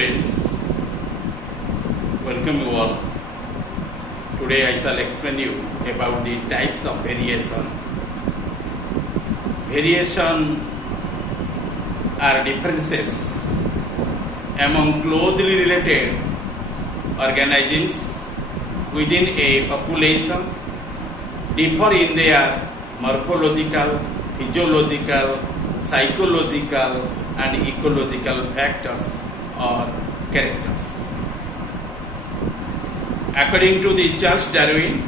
students, welcome you all. Today I shall explain you about the types of variation. Variation are differences among closely related organisms within a population, differ in their morphological, physiological, psychological and ecological factors or characters. According to the Charles Darwin,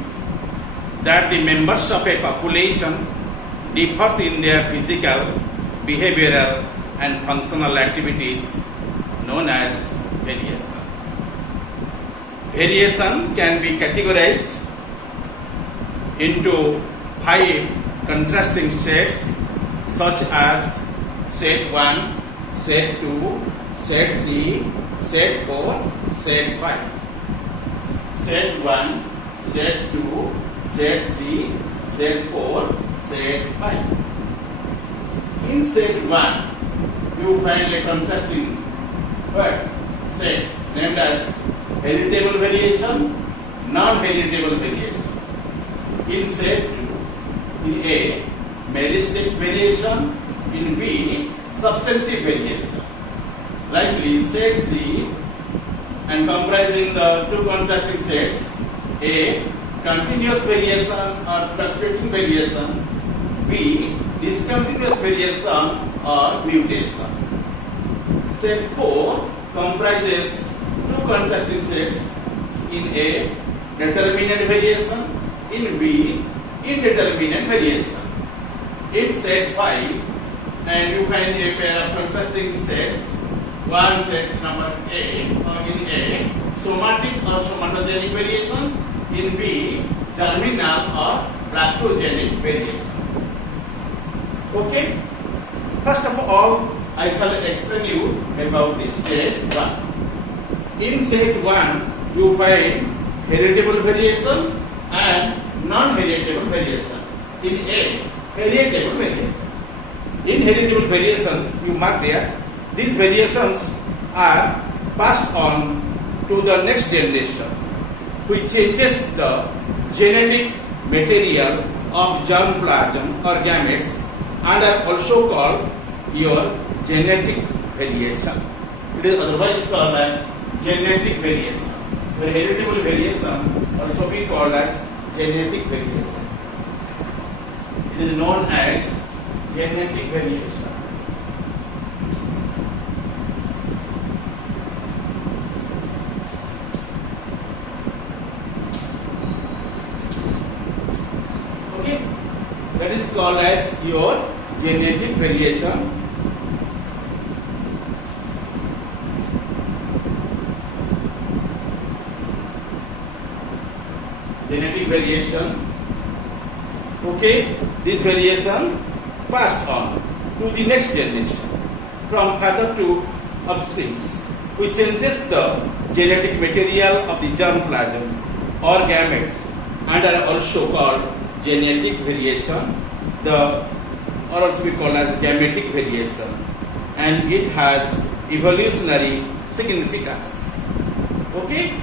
that the members of a population differs in their physical, behavioral and functional activities known as variation. Variation can be categorized into 5 contrasting sets such as set 1, set 2, set 3, set 4, set 5. Set 1, set 2, set 3, set 4, set 5. In set 1, you find a contrasting sets named as heritable variation, non-heritable variation. In set 2, in A, meristic variation, in B, substantive variation. Likely, set 3 and comprising the 2 contrasting sets, A, continuous variation or fluctuating variation, B, discontinuous variation or mutation. Set 4 comprises 2 contrasting sets, in A, determinate variation, in B, indeterminate variation. In set 5, and you find a pair of contrasting sets, one set number A, or in A, somatic or somatogenic variation, in B, germinal or blastogenic variation. Okay? First of all, I shall explain you about this set 1. In set 1, you find heritable variation and non-heritable variation. In A, heritable variation. In heritable variation, you mark there, these variations are passed on to the next generation, which changes the genetic material of germ plasm or gametes and are also called your genetic variation. It is otherwise called as genetic variation. The heritable variation also be called as genetic variation. It is known as genetic variation. Okay, that is called as your genetic variation. Genetic variation. Okay, this variation passed on to the next generation from father to offsprings, which changes the genetic material of the germ plasm or gametes and are also called genetic variation, or also be called as gametic variation, and it has evolutionary significance. Okay.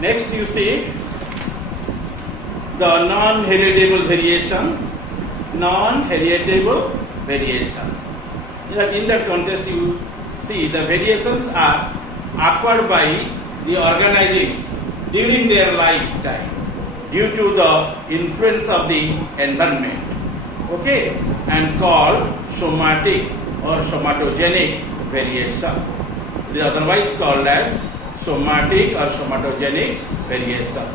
Next you see the non-heritable variation. Non-heritable variation. In that context, you see the variations are acquired by the organisms during their lifetime due to the influence of the environment. Okay, and called somatic or somatogenic variation. It is otherwise called as somatic or somatogenic variation,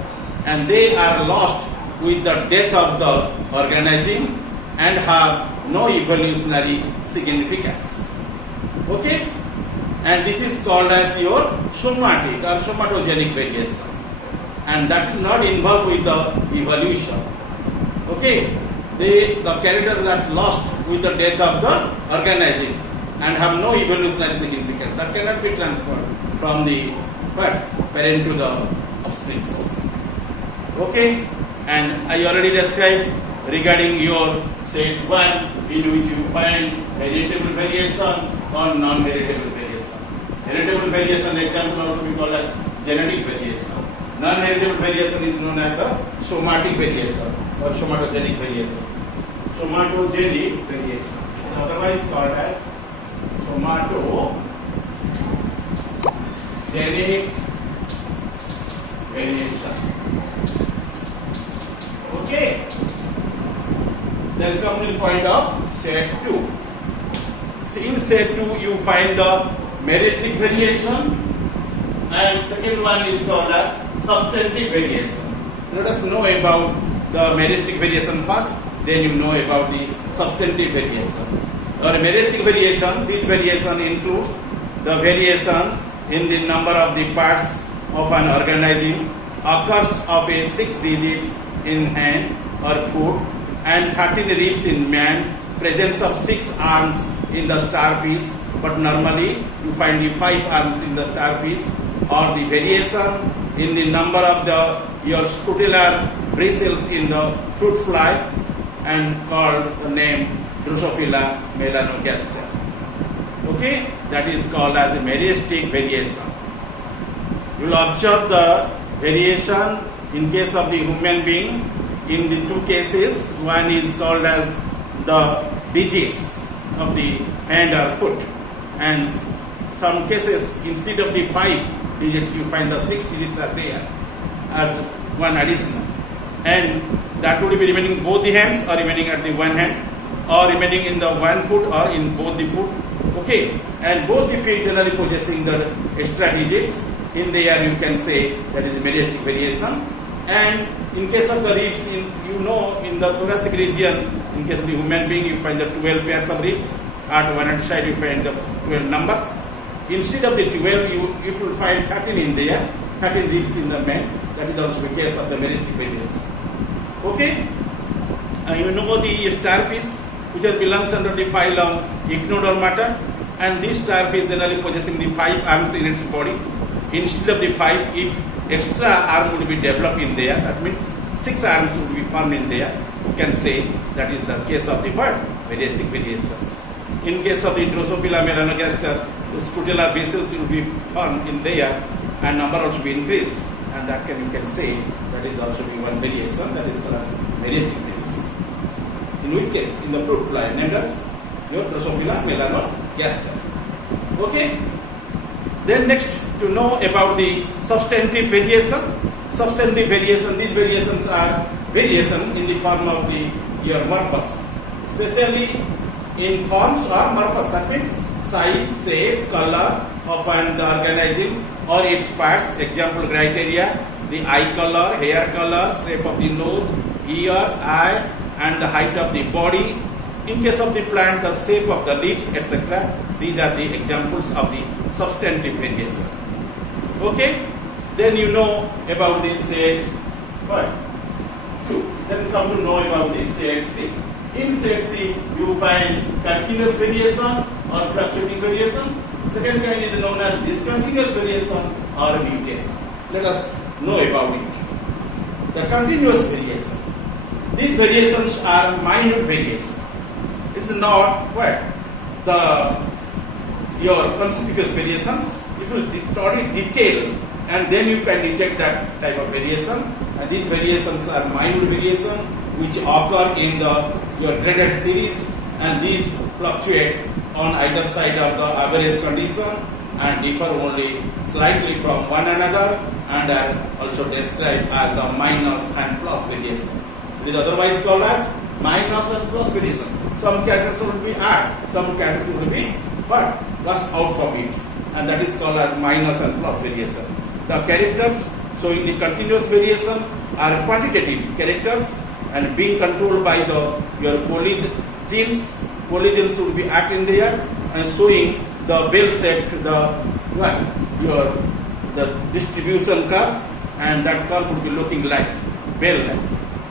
and they are lost with the death of the organism and have no evolutionary significance. Okay, and this is called as your somatic or somatogenic variation, and that is not involved with the evolution. Okay, the characters that lost with the death of the organism and have no evolutionary significance, that cannot be transferred from the parent to the offsprings. Okay, and I already described regarding your set 1, in which you find heritable variation or non-heritable variation. Heritable variation example also we call as genetic variation. Non-heritable variation is known as the somatic variation or somatogenic variation. Somatogenic variation is otherwise called as somatogenic variation. Okay. Then come to the point of set 2. So in set 2 you find the meristic variation, and second one is called as substantive variation. Let us know about the meristic variation first, then you know about the substantive variation. Or meristic variation, this variation includes the variation in the number of the parts of an organism, occurs of a 6 digits in hand or foot, and 13 ribs in man, presence of 6 arms in the starfish, but normally you find the 5 arms in the starfish, or the variation in the number of your scutellar bristles in the fruit fly, and called the name Drosophila melanogaster. Okay, that is called as a meristic variation. You will observe the variation in case of the human being in the 2 cases. One is called as the digits of the hand or foot, and some cases instead of the 5 digits you find the 6 digits are there as one additional, and that would be remaining both the hands or remaining at the one hand or remaining in the one foot or in both the foot. Okay, and both the feet generally possessing the extra digits in there, you can say that is meristic variation. And in case of the ribs, in the thoracic region, in case of the human being, you find the 12 pairs of ribs. At one hand side, you find the 12 numbers. Instead of the 12, if you find 13 in there, 13 ribs in the man, that is also the case of the meristic variation. Okay? You know the starfish, which belongs under the phylum Echinodermata, and this starfish generally possessing the 5 arms in its body. Instead of the 5, if extra arm would be developed in there, that means 6 arms would be formed in there. You can say that is the case of the what? Meristic variations. In case of the Drosophila melanogaster, the scutellar vessels will be formed in there and number also be increased, and that you can say that is also be one variation, that is called as meristic variation. In which case, in the fruit fly named as your Drosophila melanogaster. Okay? Then next, to know about the substantive variation. Substantive variation, these variations are variation in the form of your morphos, especially in forms or morphos, that means size, shape, color of the organism or its parts. Example criteria: the eye color, hair color, shape of the nose, ear, eye, and the height of the body. In case of the plant, the shape of the leaves, etc. These are the examples of the substantive variation. Okay? Then you know about this set 2. Then come to know about this set 3. In set 3, you find continuous variation or fluctuating variation. Second kind is known as discontinuous variation or mutation. Let us know about it. The continuous variation. These variations are minute variation. It is not your conspicuous variations. If you study detail, and then you can detect that type of variation. And these variations are minute variation which occur in your graded series, and these fluctuate on either side of the average condition and differ only slightly from one another, and are also described as the minus and plus variation. It is otherwise called as minus and plus variation. Some characters will be add, some characters will be lost out from it, and that is called as minus and plus variation. The characters showing the continuous variation are quantitative characters and being controlled by your polygenes. Polygenes will be act in there and showing the bell-shaped the distribution curve, and that curve will be looking like bell-like.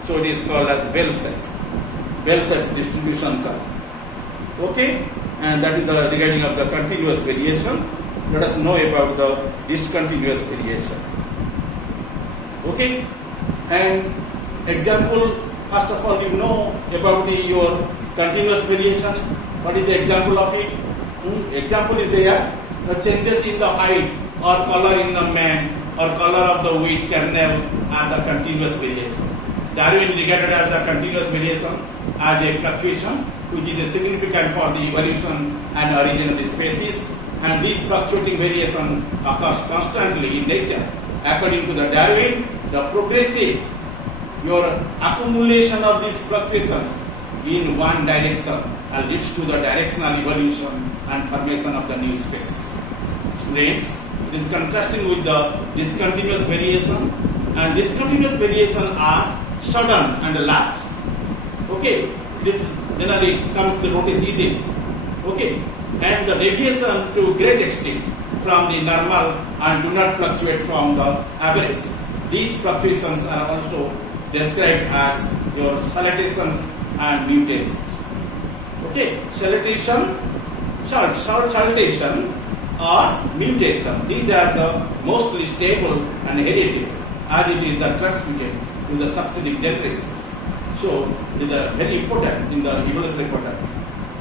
So it is called as bell-shaped distribution curve. Okay, and that is the regarding of the continuous variation. Let us know about the discontinuous variation. Okay, and example, first of all, you know about your continuous variation. What is the example of it? Example is there, the changes in the height or color in the man or color of the wheat kernel are the continuous variation. Darwin regarded as the continuous variation as a fluctuation which is significant for the evolution and origin of the species, and this fluctuating variation occurs constantly in nature. According to the Darwin, the progressive accumulation of these fluctuations in one direction leads to the directional evolution and formation of the new species. Students, it is contrasting with the discontinuous variation, and discontinuous variation are sudden and large. Okay, it is generally comes to notice easily. Okay, and the deviation to great extent from the normal and do not fluctuate from the average. These fluctuations are also described as your saltations and mutations. Okay, saltation or mutation. These are the mostly stable and hereditary, as it is the transmitted to the succeeding generations. So, it is very important in the evolutionary pattern.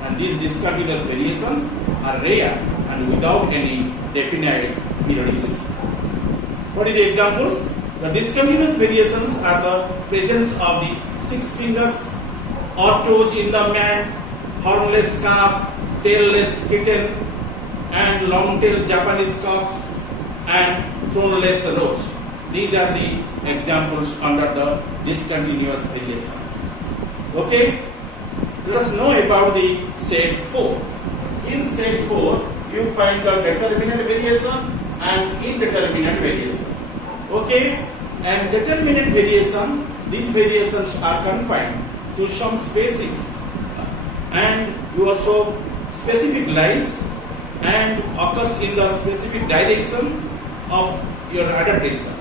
And these discontinuous variations are rare and without any definite periodicity. What is the examples? The discontinuous variations are the presence of the 6 fingers or toes in the man, hornless calf, tailless kitten, and long-tailed Japanese cocks, and throneless roach. These are the examples under the discontinuous variation. Okay, let us know about the set 4. In set 4, you find the determinate variation and indeterminate variation. Okay, and determinate variation, these variations are confined to some species, and you also specific lines and occurs in the specific direction of your adaptation.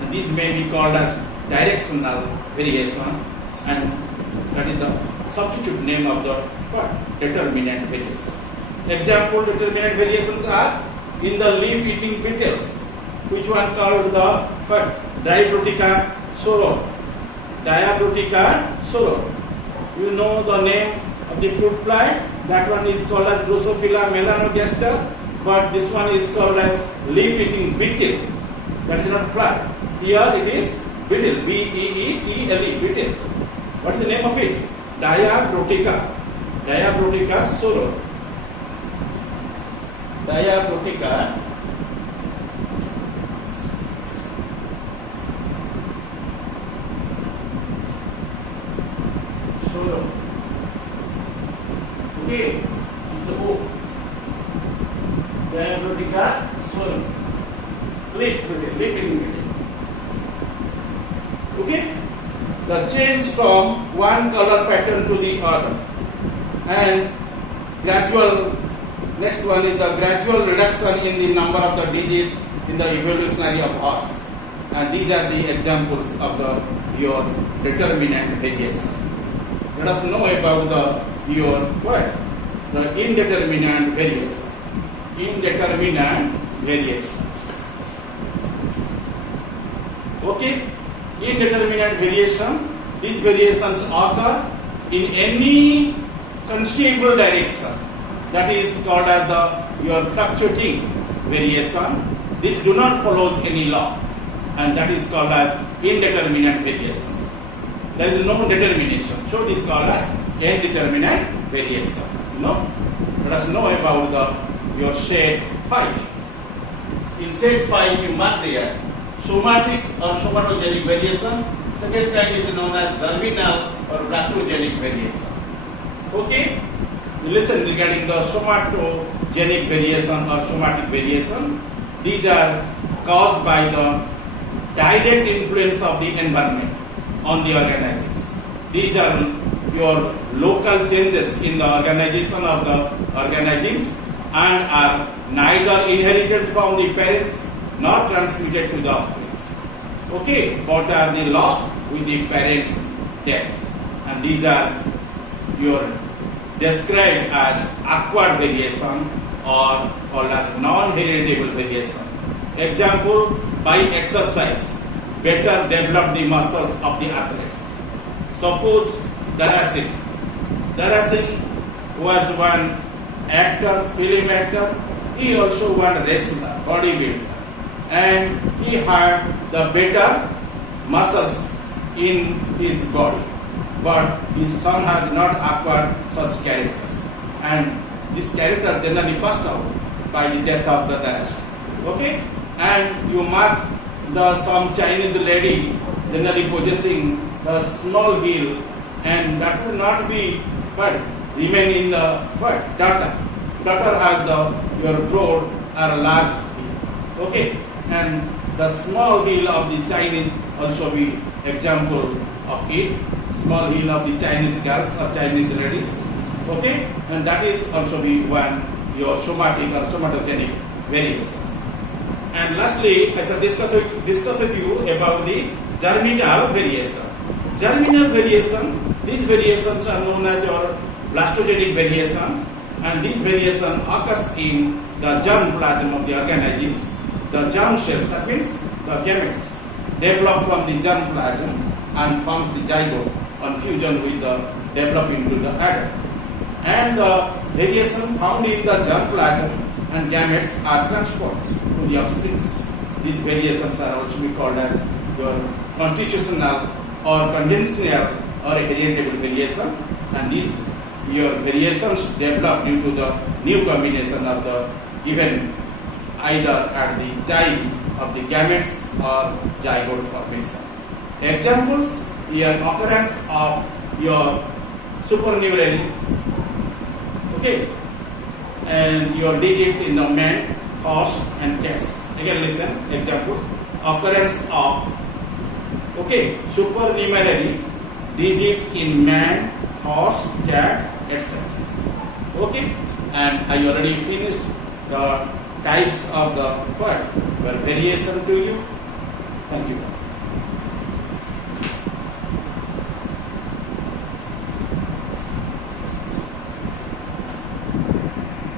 And these may be called as directional variation, and that is the substitute name of the determinate variation. Example determinate variations are in the leaf-eating beetle, which one called the Diabrotica soror. Diabrotica soror. You know the name of the fruit fly. That one is called as Drosophila melanogaster, but this one is called as leaf-eating beetle. That is not fly. Here it is beetle, B-E-E-T-L-E, beetle. What is the name of it? Diabrotica. Diabrotica soror. Diabrotica soror. Okay, this is the O. Diabrotica soror. Leaf-eating beetle. Okay, the change from one color pattern to the other, and gradual. Next one is the gradual reduction in the number of the digits in the evolutionary of horse, and these are the examples of your determinate variation. Let us know about the indeterminate variation. Indeterminate variation. Okay, indeterminate variation. These variations occur in any conceivable direction. That is called as your fluctuating variation. This do not follow any law, and that is called as indeterminate variations. There is no determination, so it is called as indeterminate variation. Let us know about your set 5. In set 5, you mark there somatic or somatogenic variation. Second kind is known as germinal or blastogenic variation. Okay, listen regarding the somatogenic variation or somatic variation. These are caused by the direct influence of the environment on the organisms. These are your local changes in the organization of the organisms and are neither inherited from the parents nor transmitted to the offspring. Okay, but are they lost with the parents' death, and these are your described as acquired variation or called as non-heritable variation. Example, by exercise, better develop the muscles of the athletes. Suppose Daracin was one actor, film actor. He also one wrestler, bodybuilder, and he had the better muscles in his body. But his son has not acquired such characters, and this character generally passed out by the death of the dynasty. Okay, and you mark some Chinese lady generally possessing the small heel, and that will not be but remain in the what daughter. Daughter has your broad or large heel. Okay, and the small heel of the Chinese also be example of it. Small heel of the Chinese girls or Chinese ladies. Okay, and that is also be one your somatic or somatogenic variation. And lastly, I shall discuss with you about the germinal variation. Germinal variation, these variations are known as your blastogenic variation, and this variation occurs in the germ plasm of the organisms. The germ cells, that means the gametes, develop from the germ plasm and forms the zygote on fusion with the develop into the adult. And the variation found in the germ plasm and gametes are transferred to the offsprings. These variations are also be called as your constitutional or congenital or a heritable variation, and these your variations develop due to the new combination of the given either at the time of the gametes or zygote formation. Examples: your occurrence of your supernumerary, okay, and your digits in the man, horse, and cats. Again, listen. Examples: occurrence of supernumerary digits in man, horse, cat, etc. Okay, and I already finished the types of the what variation to you. Thank you.